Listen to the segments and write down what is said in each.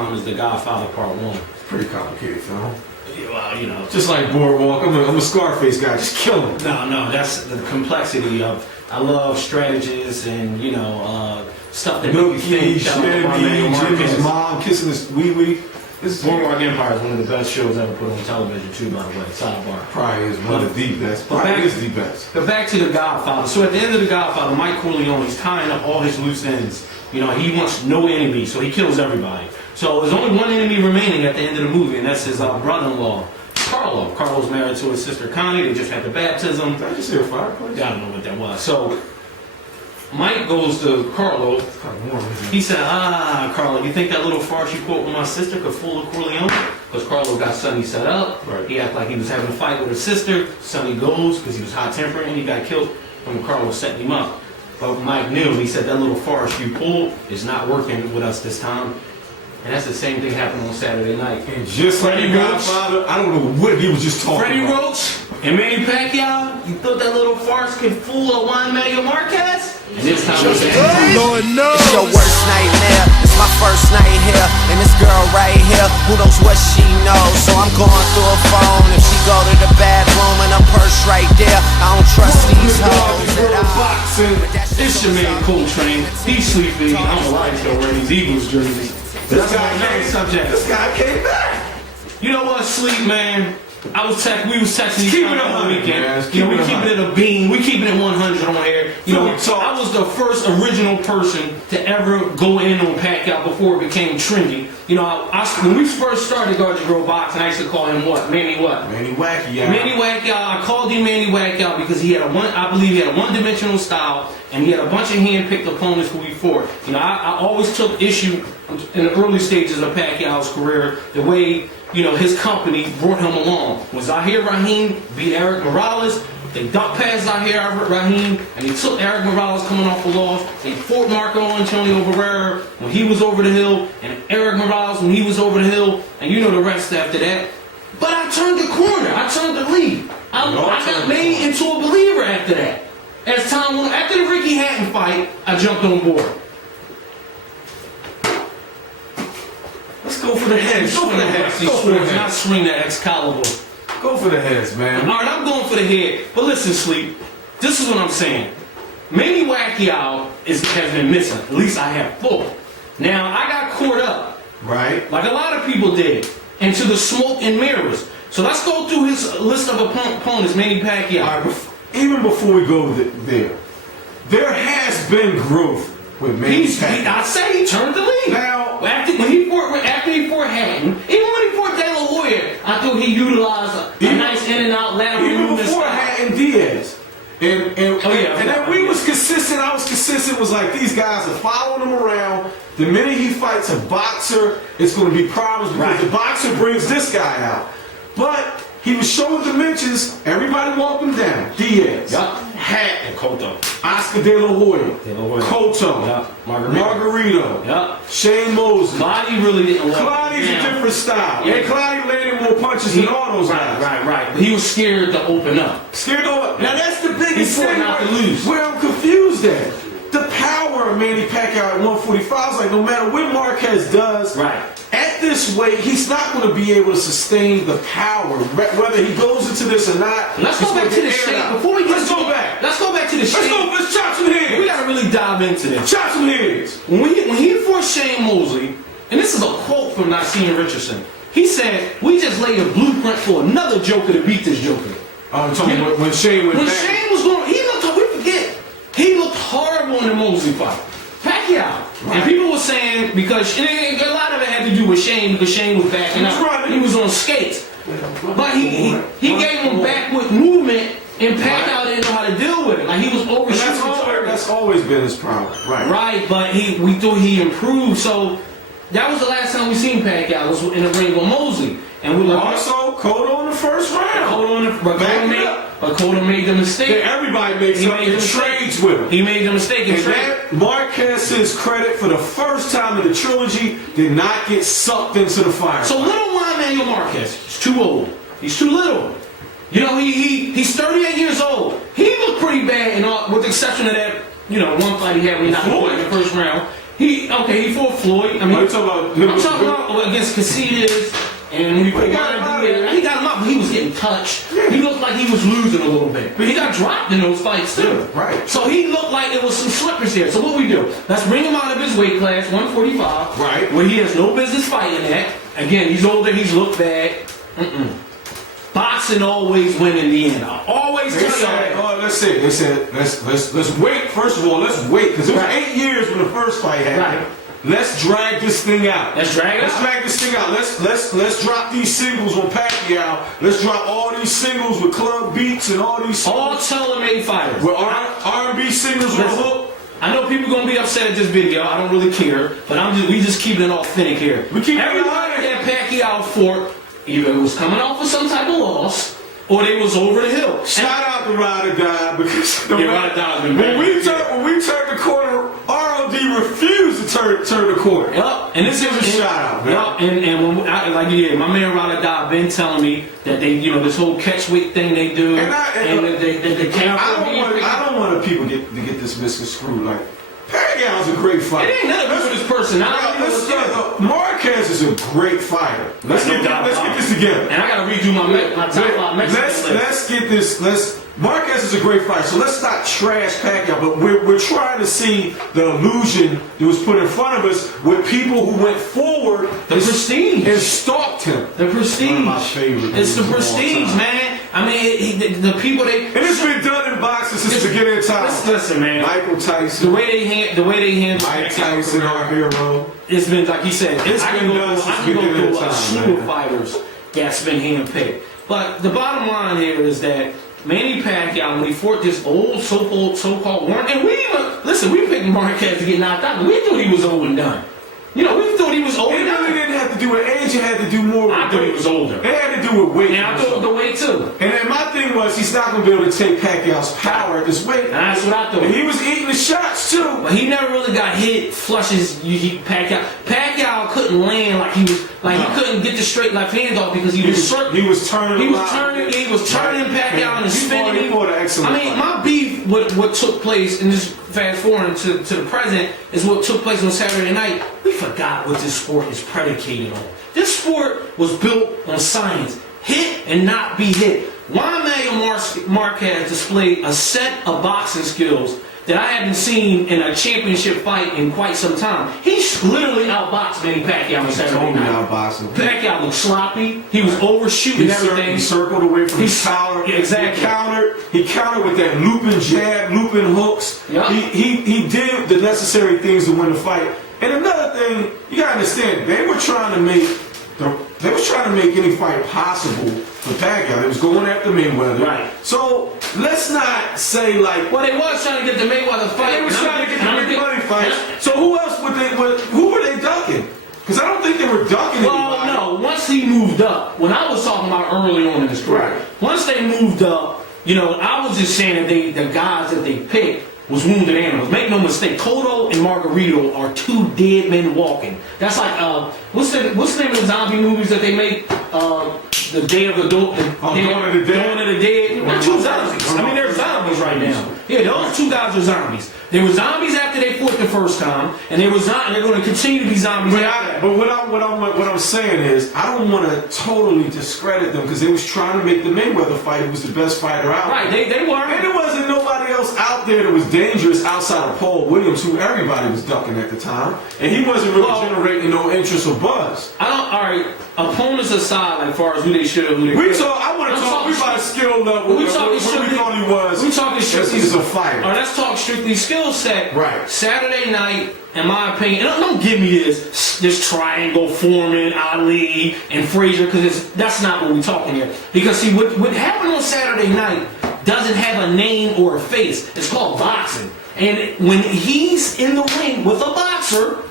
is The Godfather Part 1. Pretty complicated film. Yeah, well, you know. Just like Boardwalk. I'm a Scarface guy. Just kill him. No, that's the complexity of. I love strategists and stuff that Milky, make you think. Jimmy's mom kissing his wee-wee. Boardwalk Empire is one of the best shows ever put on television too, by the way. Sidebar. Probably is one of the best. Probably is the best. But back to The Godfather. So at the end of The Godfather, Mike Corleone's tying up all his loose ends. You know, he wants no enemy, so he kills everybody. So there's only one enemy remaining at the end of the movie, and that's his brother-in-law, Carlo. Carlo's married to his sister Connie. They just had the baptism. Did I just hear a fireplace? I don't know what that was. So Mike goes to Carlo. He said, Carlo, you think that little farce you quote with my sister could fool a Corleone? Because Carlo got Sonny set up. Right. He acted like he was having a fight with his sister. Sonny goes because he was hot-tempered and he got killed when Carlo set him up. But Mike knew. He said, that little farce you pulled is not working with us this time. And that's the same thing happened on Saturday night. And just like The Godfather, I don't know what he was just talking Freddie about. Roach and Manny Pacquiao, you thought that little farce could fool a Juan Manuel Marquez? And this time was Lord knows. It's your worst nightmare. It's my first night here. And this girl right here, who knows what she knows. So I'm going through her phone. If she go to the bathroom and her purse right there, I don't trust these hoes. It's your man Coltrane. He's sleepy. I don't know why he's still wearing these Eagles jerseys. This guy came back. You know what, Sleep, man? We was texting each Keep it other all 100, weekend. man. You know, we keeping it a bean. We keeping it 100 on air. You know, talk. I was the first original person to ever go in on Pacquiao before it became trendy. You know, when we first started Guard Your Girl Boxing, I used to call him what? Manny what? Manny Pacquiao. Manny Pacquiao. I called him Manny Pacquiao because I believe he had a one-dimensional style and he had a bunch of hand-picked opponents who he fought. You know, I always took issue in the early stages of Pacquiao's career, the way, you know, his company brought him along. When Zahir Rahim beat Eric Morales, they ducked past Zahir Rahim, and they took Eric Morales coming off a loss. They fought Marco Antonio Barrera when he was over the hill, and Eric Morales when he was over the hill, and you know the rest after that. But I turned the corner. I turned the lead. I got made into a believer after that. As time went, after the Ricky Hatton fight, I jumped on board. Let's go for the heads. Go for the heads. Go for the heads. Not swing that Excalibur. Go for the heads, man. All right, I'm going for the head. But listen, Sleep. This is what I'm saying. Manny Pacquiao has been missing. At least I have thought. Now, I got caught up, Right. like a lot of people did, into the smoke and mirrors. So let's go through his list of opponents, Manny Pacquiao. All right, even before we go there has been growth with Manny Pacquiao. I say he turned the lead. Now, after he fought Hatton, even when he fought De La Hoya, I thought he utilized a nice in and out lateral even movement before style. Hatton Diaz. And then we was consistent. I was consistent. Was like, these guys are following him around. The minute he fights a boxer, it's going to be problems because the boxer brings this guy out. But he was showing dimensions. Everybody walked him down. Diaz, Hatton, Cotto, Oscar De La Hoya, Cotto, Margarito, Shane Mosley. Clottey really didn't love Clottey's a different style. Yeah. And Clottey landed more punches than all those guys. Right. But he was scared to open up. Scared to open. Now that's the biggest He fought thing not to lose. where I'm confused at. The power of Manny Pacquiao at 145 is like, no matter what Marquez does, at this weight, he's not going to be able to sustain the power, whether he goes into this or not. Let's go back to the shape. Before we get Let's go back. Let's go back to the shape. Let's chop some heads. We got to really dive into this. Chop some heads. When he fought Shane Mosley, and this is a quote from Nassim Richardson, he said, "We just laid a blueprint for another Joker to beat this Joker." I'm talking when Shane went back. Shane was going, he looked horrible in the Mosley fight. Pacquiao. And people were saying, because a lot of it had to do with Shane, because Shane was backing up. He was on skates. But he gave him backward movement, and Pacquiao didn't know how to deal with it. Like, he was overshooting. That's always been his problem. Right, but we thought he improved. So that was the last time we seen Pacquiao, was in the ring with Mosley. And we were also Cotto in the first round. But Cotto made the mistake. Everybody makes trades with him. He made the mistake. And that Marquez's credit for the first time in the trilogy did not get sucked into the fire. So little Juan Manuel Marquez, he's too old. He's too little. You know, he's 38 years old. He looked pretty bad, with the exception of that, one fight he had when he knocked him out in the first round. He fought Floyd. I mean, I'm talking about against Casillas. And he got him out, but he was getting touched. Yeah. He looked like he was losing a little bit. But he got dropped in those fights too. Yeah, right. So he looked like there was some slippers there. So what we do? Let's bring him out of his weight class, 145. Right. Where he has no business fighting at. Again, he's older, he's looked bad. Boxing always win in the end. I always tell you that. Oh, let's wait. First of all, let's wait. Because it was 8 years when the first fight happened. Right. Let's drag this thing out. Let's drag this thing out. Let's drop these singles on Pacquiao. Let's drop all these singles with club beats and all these all tailor-made fighters. With R&B singles on the hook. I know people gonna be upset at this video. I don't really care, but we just keeping it authentic here. We keep everybody that Pacquiao fought either was coming off of some type of loss or they was over the hill. Shout out to Ride or Die because Ride or Die been bad. When we turned the corner, ROD refused to turn the corner. Yup, and this is a shout out, man. Yup, and when my man Ride or Die been telling me that they, this whole catch weight thing they do, I don't want people to get this misconstrued. Like Pacquiao's a great fighter. It ain't nothing to do with his personality. Marquez is a great fighter. Let's get this together. And I gotta redo my top 5 Mexican Let's get this. Marquez is a great fighter, so let's not trash Pacquiao, but we're trying to see the illusion that was put in front of us with people who went forward and stalked him. The prestige. One of my favorites. It's the prestige, man. I mean, the people and it's been done in boxing since the beginning of time. Listen, man. Michael Tyson. The way they handle Mike Tyson, our hero. It's been like he said. I can go through a slew of fighters that's been handpicked. But the bottom line here is that Manny Pacquiao, when he fought this old so-called Warren, and we picked Marquez to get knocked out, but we thought he was old and done. We thought he was old and done. It really didn't have to do with age, it had to do more with I thought he was older. It had to do with weight. And I thought the weight too. And then my thing was, he's not going to be able to take Pacquiao's power at this weight. That's what I thought. And he was eating the shots too. But he never really got hit, flushes, Pacquiao. Pacquiao couldn't land like he was, he couldn't get the straight left hand off because he was turning Pacquiao and spinning him. I mean, my beef with what took place, and just fast forwarding to the present, is what took place on Saturday night. We forgot what this sport is predicated on. This sport was built on science. Hit and not be hit. Juan Manuel Marquez displayed a set of boxing skills that I haven't seen in a championship fight in quite some time. He literally outboxed Manny Pacquiao on Saturday night. Pacquiao looked sloppy. He was overshooting everything. He circled away from his collar. Yeah, exactly. He countered with that looping jab, looping hooks. Yep. He did the necessary things to win the fight. And another thing, you gotta understand, they were trying to make any fight possible for Pacquiao. They was going after Mayweather. Right. So let's not say well, they was trying to get the Mayweather fight. They was trying to get the big money fight. So who else who were they ducking? Because I don't think they were ducking anybody. Well, no. Once he moved up, when I was talking about early on in his career, once they moved up, I was just saying that the guys that they picked was wounded animals. Make no mistake, Cotto and Margarito are two dead men walking. That's like what's the name of the zombie movies that they make? The Day of the Dawn of the Dead. They're two zombies. I mean, they're zombies right now. Yeah, those two guys are zombies. They were zombies after they fought the first time, and they're going to continue to be zombies after that. But what I'm saying is, I don't want to totally discredit them because they was trying to make the Mayweather fight, who was the best fighter out. Right, they were. And there wasn't nobody else out there that was dangerous outside of Paul Williams, who everybody was ducking at the time, and he wasn't really generating no interest or buzz. All right, opponents aside, as far as who they should have, I want to talk. We about skill level. We talking strictly. We thought he was. We talking strictly. He's a fighter. All right, let's talk strictly skill set. Right. Saturday night, in my opinion, and don't give me this triangle Foreman, Ali, and Frazier, because that's not what we're talking here. Because see, what happened on Saturday night doesn't have a name or a face. It's called boxing. And when he's in the ring with a boxer,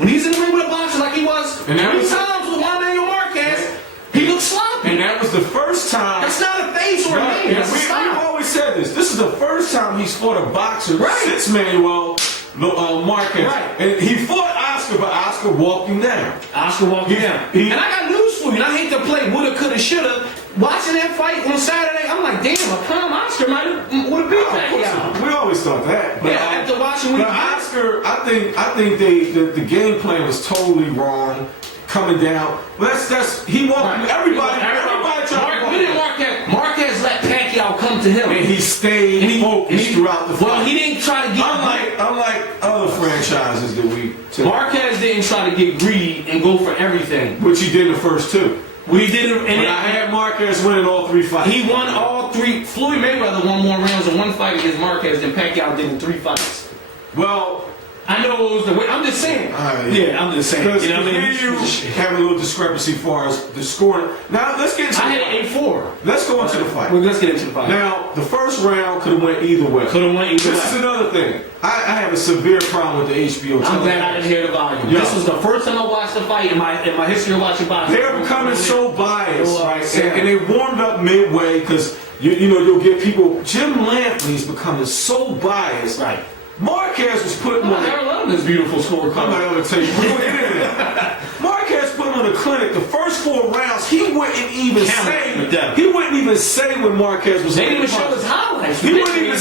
like he was 3 times with Juan Manuel Marquez, he looks sloppy. And that was the first time. That's not a face or a name. That's a style. We've always said this. This is the first time he's fought a boxer since Manuel Marquez. Right. And he fought Oscar, but Oscar walked him down. And I got news for you. And I hate to play woulda, coulda, shoulda. Watching that fight on Saturday, I'm like, damn, a prime Oscar would have beat that guy. We always thought that. But, after watching Oscar, I think the game plan was totally wrong coming down. But that's he won. Everybody tried. Marquez let Pacquiao come to him, and he stayed focused throughout the fight. Well, he didn't try to get unlike other franchises that we took. Marquez didn't try to get greedy and go for everything, which he did in the first two. We didn't, and I had Marquez winning all 3 fights. He won all 3. Floyd Mayweather won more rounds in 1 fight against Marquez than Pacquiao did in 3 fights. Well, I know it was the way. I'm just saying. Yeah, I'm just saying. You know what I mean? You have a little discrepancy as far as the scoring. Now let's get into. I had 8-4. Let's go into the fight. Well, let's get into the fight. Now the first round could have went either way. This is another thing. I have a severe problem with the HBO. I'm glad I didn't hear the volume. Yeah. This was the first time I watched the fight in my history of watching boxing. They're becoming so biased, right? And they warmed up midway because you know you'll get people. Jim Lampley's becoming so biased, right? Marquez was putting on. I love this beautiful scorecard. I'm not going to tell you. Marquez put him in the clinic. The first 4 rounds, he wouldn't even say when Marquez was. They didn't even show his highlights. He wouldn't even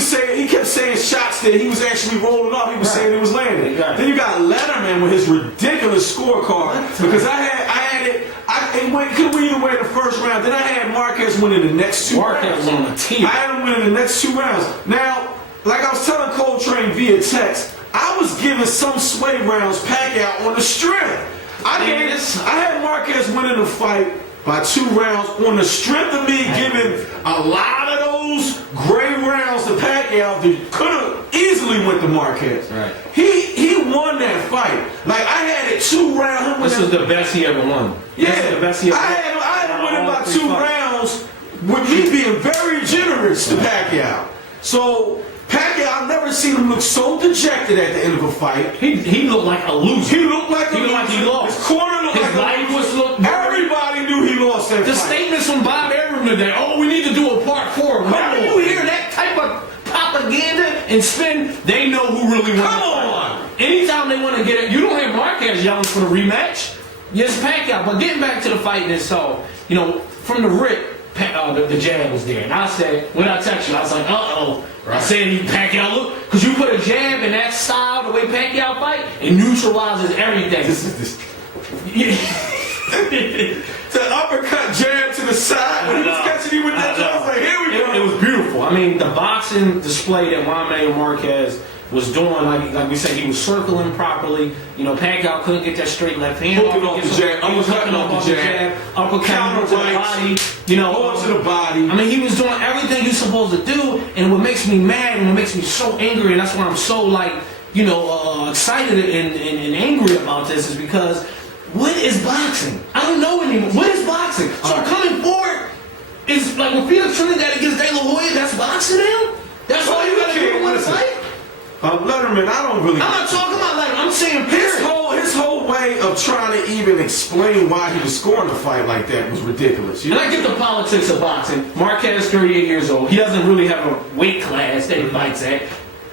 say. He kept saying shots that he was actually rolling off. He was saying he was landing. Right. Then you got Letterman with his ridiculous scorecard because I had it. It could win either way in the first round. Then I had Marquez winning the next 2 rounds. Marquez won the team. I had him winning the next 2 rounds. Now. Like I was telling Coltrane via text, I was giving some sway rounds Pacquiao on the strength. I had Marquez winning the fight by 2 rounds on the strength of me giving a lot of those great rounds to Pacquiao that could have easily went to Marquez. Right. He won that fight. Like I had it 2 rounds. This was the best he ever won. Yeah, this is the best he ever won. I had him winning by 2 rounds with me being very generous to Pacquiao. So. Pacquiao, I've never seen him look so dejected at the end of a fight. He looked like a loser. He looked like a loser. He lost. His corner looked like a loser. Everybody knew he lost that fight. The statements from Bob Arum today, we need to do a part 4. When you hear that type of propaganda and spin, they know who really won. Come on. Anytime they want to get it, you don't hear Marquez yelling for the rematch. Yes, Pacquiao. But getting back to the fight in itself, from the rip, the jab was there. And I said, when I text you, I was like, uh-oh. Right. I said, Pacquiao, look, because you put a jab in that style, the way Pacquiao fight, it neutralizes everything. The uppercut jab to the side when he was catching you with that jab. I was like, here we go. It was beautiful. I mean, the boxing display that Juan Manuel Marquez was doing, like we said, he was circling properly. Pacquiao couldn't get that straight left hand. Hooking off the jab. He was hooking off the jab. Uppercut to the body. Going to the body. I mean, he was doing everything you're supposed to do. And what makes me mad and what makes me so angry, and that's why I'm so excited and angry about this, is because what is boxing? I don't know anymore. What is boxing? So coming forward is like when Felix Trinidad against De La Hoya. That's boxing now. That's all you gotta do to win a fight. Letterman, I'm not talking about Letterman. I'm saying his whole way of trying to even explain why he was scoring the fight like that was ridiculous. And I get the politics of boxing. Marquez, 38 years old. He doesn't really have a weight class that he fights at.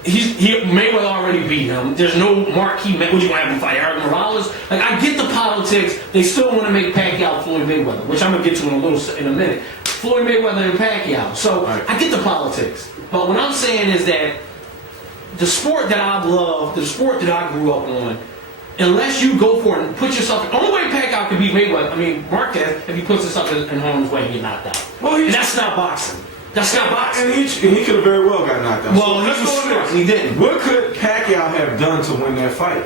Mayweather already beat him. There's no marquee. Would you want to have him fight Eric Morales? Like, I get the politics. They still want to make Pacquiao Floyd Mayweather, which I'm gonna get to in a minute. Floyd Mayweather and Pacquiao. So I get the politics. But what I'm saying is that the sport that I love, the sport that I grew up on, unless you go for it and put yourself, the only way Pacquiao can beat Marquez, if he puts himself in harm's way and get knocked out. And that's not boxing. That's not boxing. And he could have very well got knocked out. Well, he didn't. What could Pacquiao have done to win that fight?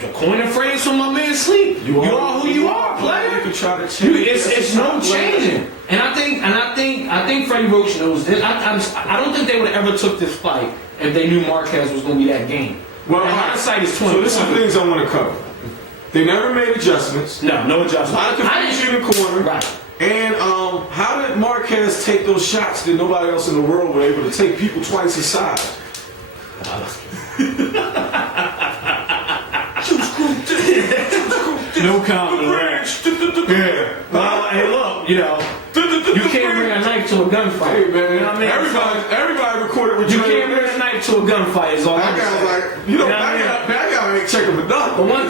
The coin and phrase from my man Sleep. You are who you are, player. You could try to change. It's no changing. And I think Freddie Roach knows this. I don't think they would have ever took this fight if they knew Marquez was going to be that game. Well, hindsight is 20. So this is the things I want to cover. They never made adjustments. No adjustments. A lot of confusion in the corner. Right. And how did Marquez take those shots that nobody else in the world were able to take? People twice his size. No comment, right? Yeah. Well, hey, look, you can't bring a knife to a gunfight. Hey, man, you know what I mean? Everybody recorded with you. Can't bring a knife to a gunfight. Is all I'm saying. That guy ain't checking for nothing. But one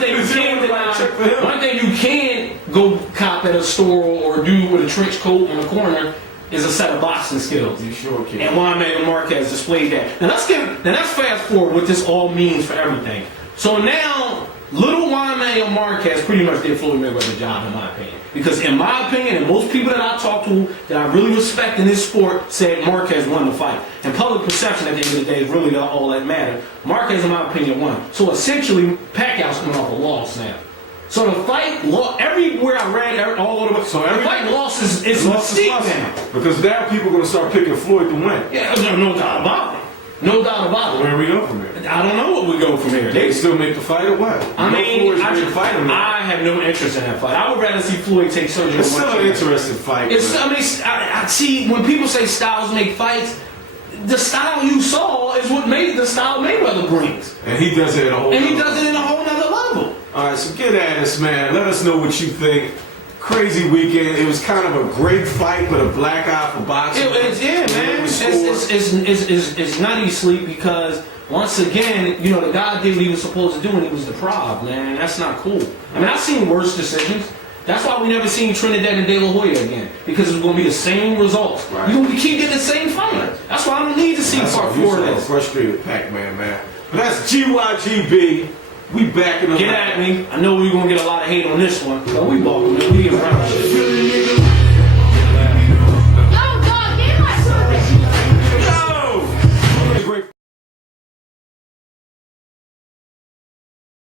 thing you can go cop at a store or do with a trench coat in the corner is a set of boxing skills. You sure can. And Juan Manuel Marquez displayed that. Now let's fast forward what this all means for everything. So now, little Juan Manuel Marquez pretty much did Floyd Mayweather's job, in my opinion. Because in my opinion, and most people that I talk to that I really respect in this sport said Marquez won the fight. And public perception at the end of the day is really not all that matters. Marquez, in my opinion, won. So essentially, Pacquiao's coming off a loss now. So the fight, everywhere I read, all over, so the fight loss is mystique now. Because now people are going to start picking Floyd to win. Yeah, no doubt about it. No doubt about it. Where we go from here? I don't know what we go from here. They still make the fight or what? I mean, I have no interest in that fight. I would rather see Floyd take surgery. It's still an interesting fight. I see when people say styles make fights. The style you saw is what made the style Mayweather brings. And he does it at a whole. And he does it in a whole nother level. All right, so get at us, man. Let us know what you think. Crazy weekend. It was kind of a great fight, but a black eye for boxing. Man. It's nutty sleep because once again, you know, the guy did what he was supposed to do and he was deprived, man. That's not cool. I mean, I've seen worse decisions. That's why we never seen Trinidad and De La Hoya again, because it's going to be the same results. Right. You're going to keep getting the same fight. Right. That's why I don't need to see part 4 of this. Frustrated Pac-Man, man. But that's GYGB. We backing up. Get at me. I know we're going to get a lot of hate on this one, but we balling, man. We around shit.